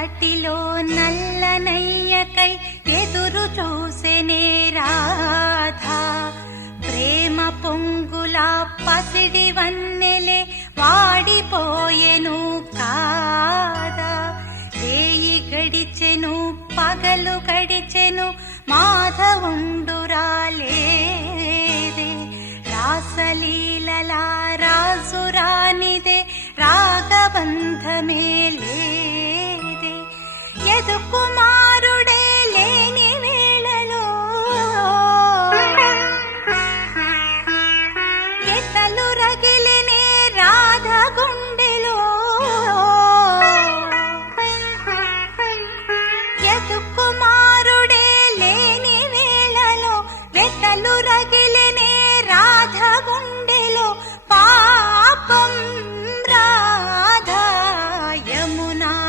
తటిలో నల్లనయ్యకై ఎదురు చూసెనే రాధా. ప్రేమ పొంగుల పసిడి వన్నెలే వాడిపోయెను కాదా. రేయి గడిచెను పగలు గడిచెను మాధవుండురాలేదే. రాసలీలలా రాజురానిదే రాగబంధమే లే.